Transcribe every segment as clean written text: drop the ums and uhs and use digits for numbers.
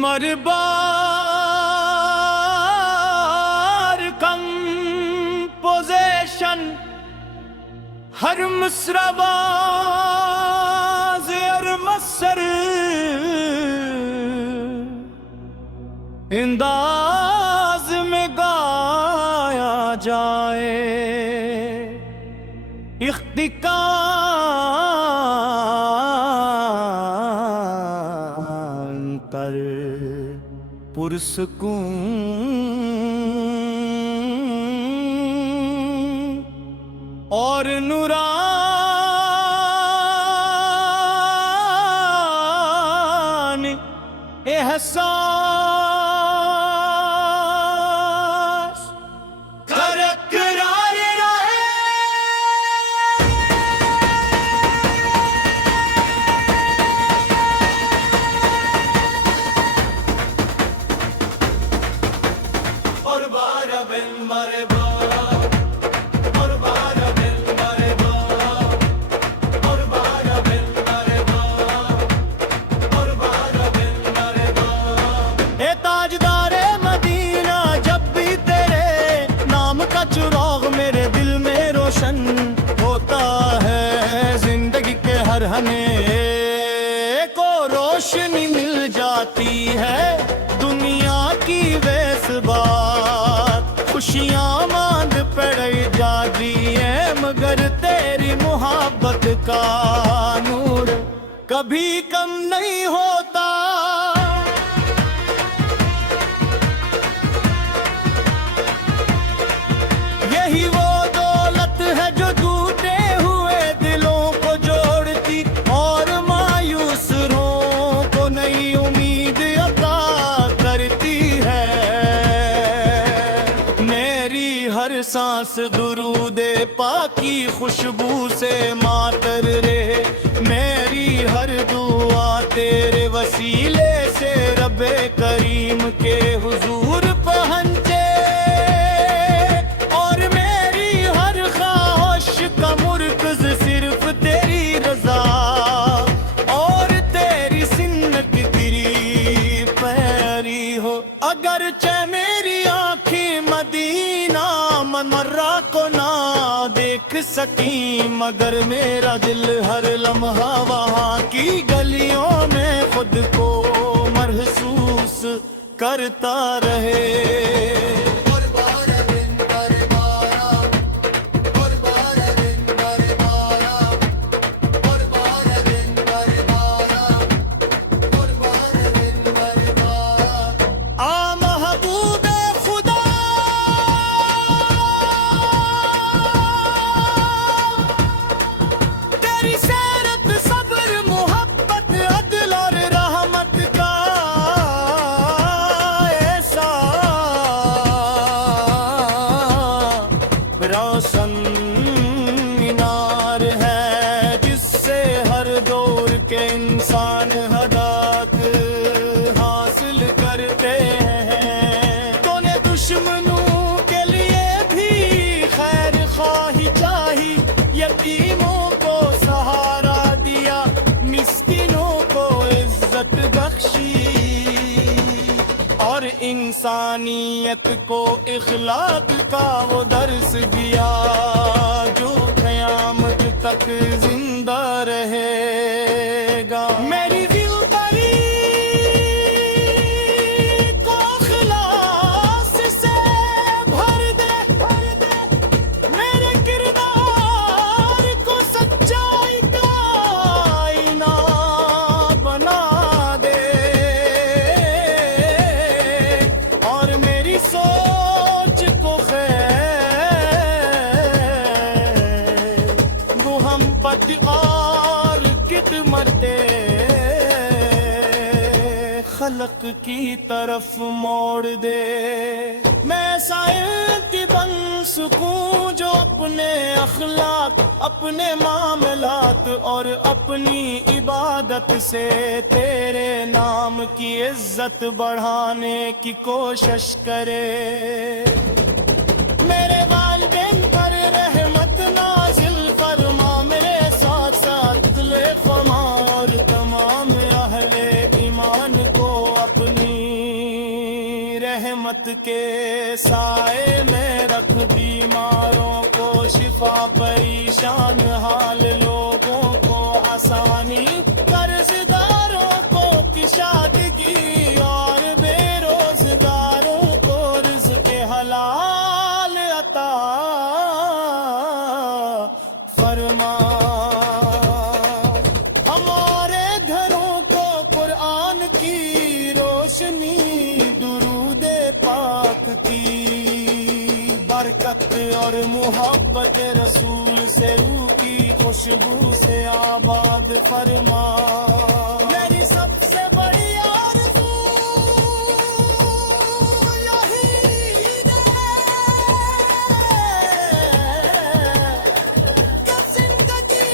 مربار composition ہر مصرباز ارمسر انداز میں گایا جائے اختکان کر پرسکون اور نوران احساس برقرار رہے۔ اور بارہ بن مربا ہوتا ہے زندگی کے ہر ہنے کو روشنی مل جاتی ہے دنیا کی ویس بات خوشیاں ماند پڑی جاتی ہے مگر تیری محبت کا نور کبھی کم نہیں ہوتا۔ یہی وہ سانس درود پاک کی خوشبو سے معطر رہے میری ہر دعا تیرے وسیلے سے رب کریم کے حضور پہنچے اور میری ہر خواہش کا مرکز صرف تیری رضا اور تیری سنت تیری پیاری ہو۔ اگرچہ میری آنکھیں مدینہ منورہ کو نہ دیکھ سکی مگر میرا دل ہر لمحہ وہاں کی گلیوں میں خود کو محسوس کرتا رہے۔ روشن مینار ہے جس سے ہر دور کے انسان ہدایت حاصل کرتے ہیں۔ تو نے دشمنوں کے لیے بھی خیر خواہی چاہی یتیموں کو سہارا دیا مسکینوں کو عزت بخشی اور انسانیت کو اخلاق کا وہ درس دیا جو قیامت تک زندہ رہے گا۔ میری دل بری کو اخلاص سے بھر دے میرے کردار کو سچائی کا آئینہ بنا دے اور میری سوچ کو محبت اور خدمت خلق کی طرف موڑ دے۔ میں سائنٹ بن سکوں جو اپنے اخلاق اپنے معاملات اور اپنی عبادت سے تیرے نام کی عزت بڑھانے کی کوشش کرے۔ میرے والدین پر رحمت نازل فرما میرے ساتھ ساتھ لے فرما اور تمام اہل ایمان کو اپنی رحمت کے سائے میں رکھ بیماروں کو شفا، پریشان حال لوگوں کو آسانی، قرض داروں کو کشادگی اور بے روزگاروں کو رزق حلال عطا فرما۔ ہمارے گھروں کو قرآن کی روشنی، درود پاک کی برکت اور محبت رسول سے روح کی خوشبو سے آباد فرما۔ میری سب سے بڑی آرزو یہی ہے کہ زندگی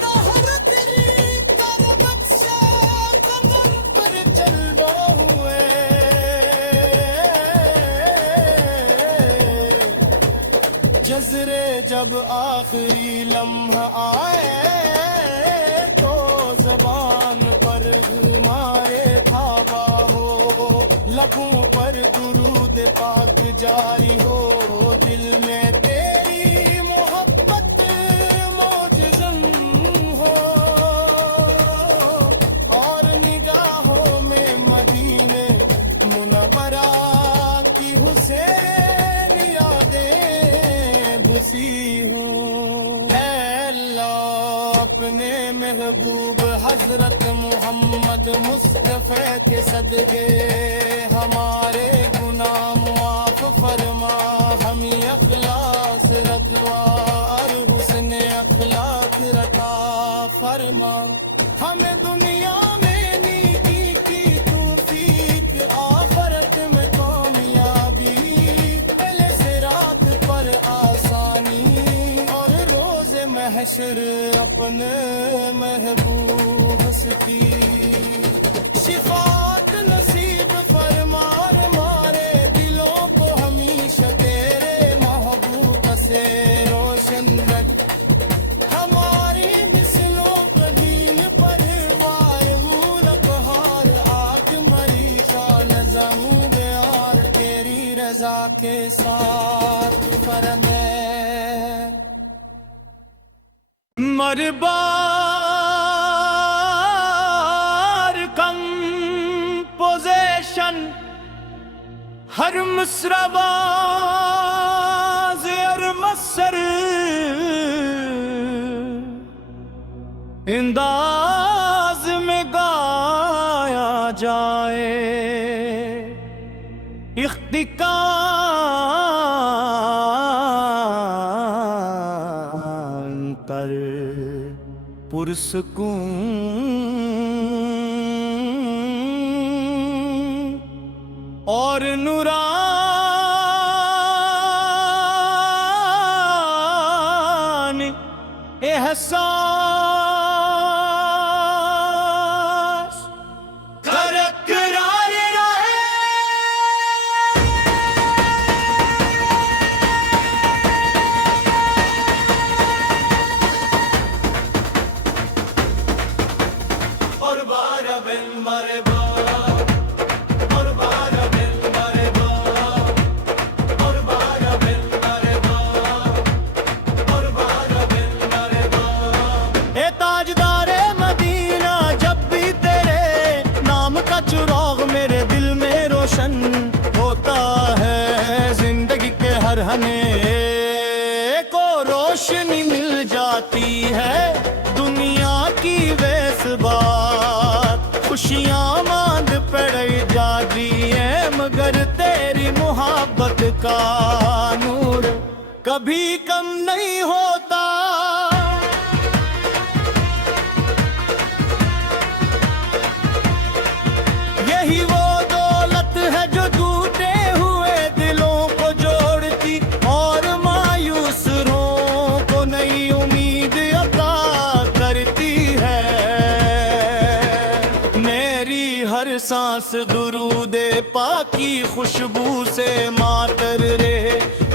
کا ہر دل کربت سے قدم پر چل ہوئے، جذرے جب آخری لمحہ آئے تو زبان پر ہمارے تھابا ہو، لبوں پر درود پاک جاری ہو، دل میں تیری محبت موجزن ہو، اور نگاہوں میں مدینے منورہ کی حسین یادیں بسی ہوں۔ اے اللہ اپنے محبوب حضرت محمد مصطفیٰ کے صدقے ہمارے گناہ معاف فرما، ہمیں اخلاص رکھوا اور حسن اخلاق رکھا فرما، ہمیں دنیا میں نیکی کی توفیق، آخرت میں کامیابی، پہلے صراط پر آسانی، اور روز محشر اپنے محبوب کی شفاعت نصیب فرما، ہمارے دلوں کو ہمیشہ تیرے محبوب سے روشن رکھ، ہماری نسلوں کا دین پر وارغول پہاڑ آگ مری کا نظم بیار تیری رضا کے ساتھ فرمائے۔ مربار کمپوزیشن، ہر مصرع باز اور مصر انداز میں گایا جائے، اختتام کر پرسکون اور نوران احساس برقرار رہے۔ قربان بالمربى قربان بالمربى قربان بالمربى قربان بالمربى۔ اے تاجدار مدینہ، جب بھی تیرے نام کا چراغ میرے دل میں روشن ہوتا ہے، زندگی کے ہر ہنے کو روشنی مل جاتی ہے، دنیا کی ویس بات خوشیاں ماند پڑی جاتی ہے، مگر تیری محبت کا نور کبھی کم نہیں ہوتا۔ یہی وہ دولت ہے جو ٹوٹے ہوئے دلوں کو جوڑتی، اور مایوس روحوں کو نئی امید عطا کرتی ہے۔ میری ہر سانس درود پاک کی خوشبو سے معطر رہے،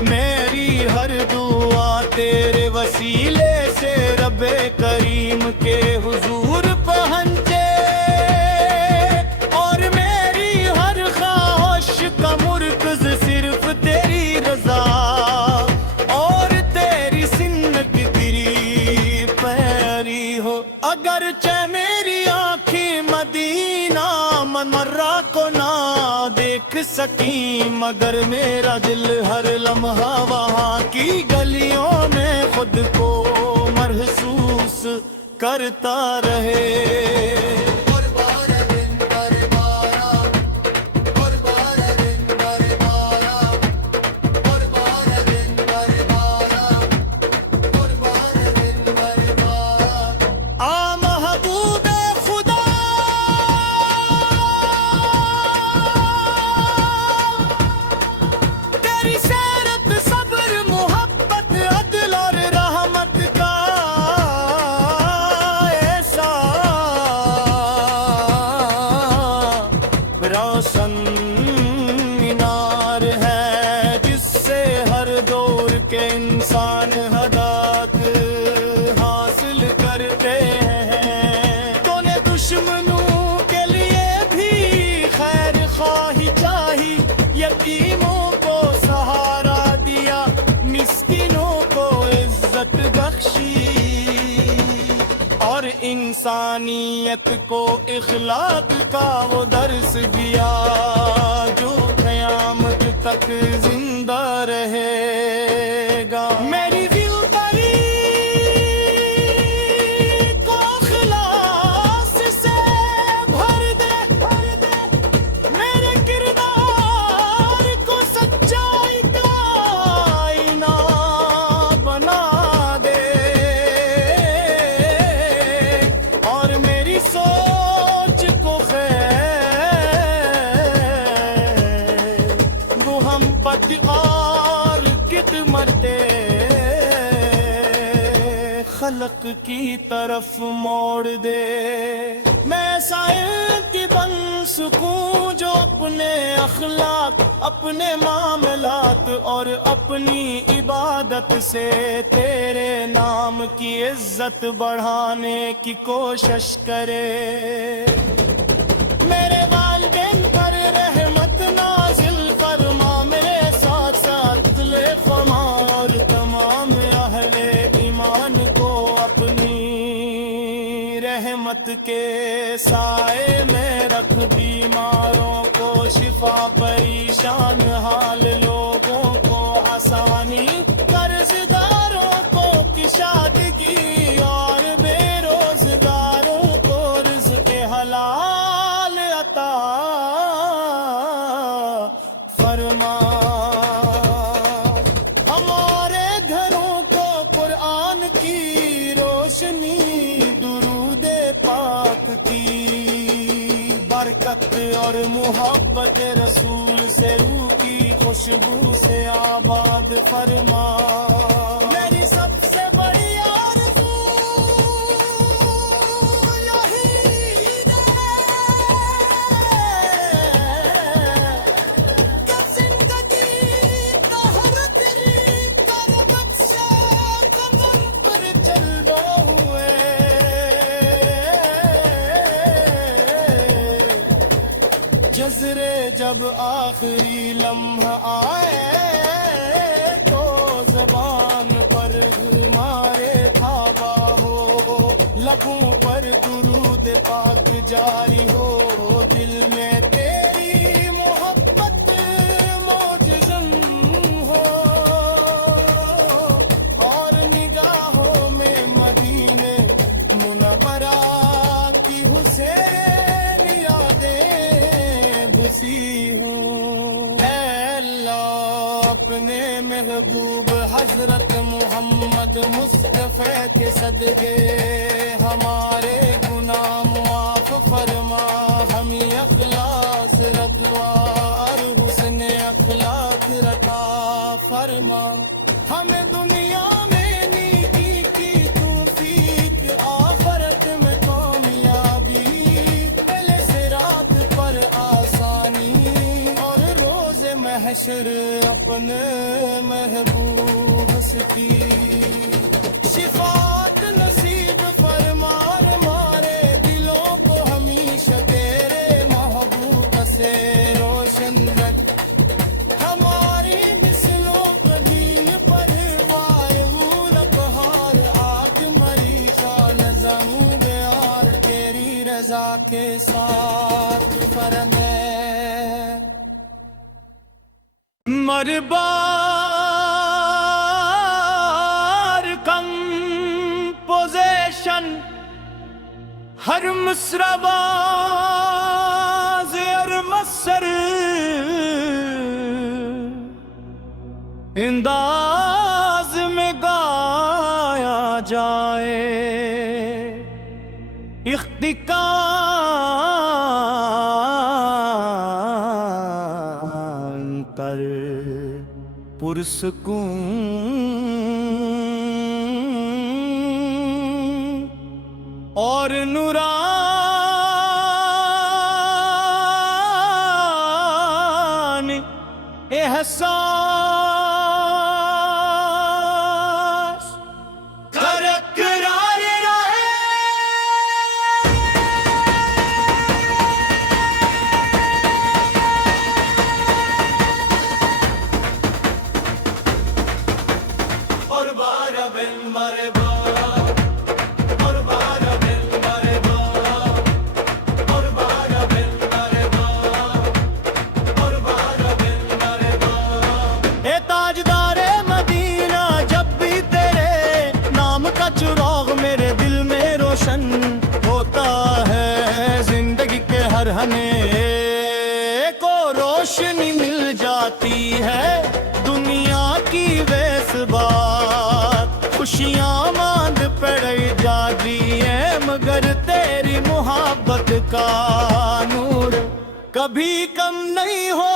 میری ہر دعا تیرے وسیلے سے رب کریم کے حضور پہنچے، اور میری ہر خواہش کا زہرا کو نہ دیکھ سکی، مگر میرا دل ہر لمحہ وہاں کی گلیوں میں خود کو محسوس کرتا رہے۔ روشن مینار ہے جس سے ہر دور کے انسان ہدایت حاصل کرتے ہیں۔ تو نے دشمنوں کے لیے بھی خیر خواہی چاہی، یتیموں کو سہارا دیا، مسکینوں کو عزت بخشی، اور انسانیت کو اخلاق کا وہ درس دیا جو قیامت تک زندہ رہے گا۔ میری دل قریب کو اخلاص سے بھر دے، میرے کردار کو سچائی کا آئینہ بنا دے، اور میری سوچ کو خیر محبت اور خدمت خلق کی طرف موڑ دے۔ میں سائل کی بن سکوں جو اپنے اخلاق، اپنے معاملات اور اپنی عبادت سے تیرے نام کی عزت بڑھانے کی کوشش کرے۔ میرے والدین پر رحمت نازل فرما، میرے ساتھ ساتھ فرما، اور تمام اہل ایمان کو اپنی رحمت کے سائے میں رکھ، بیماروں کو شفا، پریشان حال لوگوں کو آسانی، قرض داروں کو کشادگی، اور بے روزگاروں کو رزق حلال عطا فرما۔ ہمارے گھروں کو قرآن کی روشنی، درود پاک کی برکت اور محبت رسول سے روح کی خوشبو سے آباد فرما۔ میری سب سے بڑی آرزو یہی ہے کہ زندگی کا ہر طریق کربت سے قدم پر چلو ہوئے، جذرے جب آخری لمحہ آئے تو زبان پر ہمارے تھابا ہو، لبوں پر درود پاک جاری ہو، دل میں تیری محبت موجزن ہو، اور نگاہوں میں مدینے منورہ کی حسین یادیں بسی ہوں۔ اے اللہ اپنے محبوب حضرت محمد مصطفیٰ کے صدقے ہمارے گناہ معاف فرما، ہمیں اخلاص رکھوا اور حسن اخلاق رکھا فرما، ہمیں دنیا میں نیکی کی توفیق، آخرت میں کامیابی، پہلے صراط پر آسانی، اور روز محشر اپنے محبوب کی شفاعت نصیب فرما، ہمارے دلوں کو ہمیشہ تیرے محبوب سے روشن رکھ، ہماری مثلوں کو دین پر وائہول پہاڑ، آنکھ مری کا نظم بیار، تیری رضا کے ساتھ فرمائے۔ مربار کمپوزیشن ہر مصرع زیر مصر انداز میں گایا جائے اختتام کر پرسکون اور نوران احساس برقرار رہے اور بارہ بن مربا اور بارہ بن مربا اور بارہ بن مربا اور بارہ بن مربا اے تاجدار مدینہ جب بھی تیرے نام کا چراغ میرے دل میں روشن ہوتا ہے زندگی کے ہر ہنے کو روشنی مل جاتی ہے دنیا کی ویس بات خوشیاں ماند پڑی جاتی ہیں مگر تیری محبت کا نور کبھی کم نہیں ہو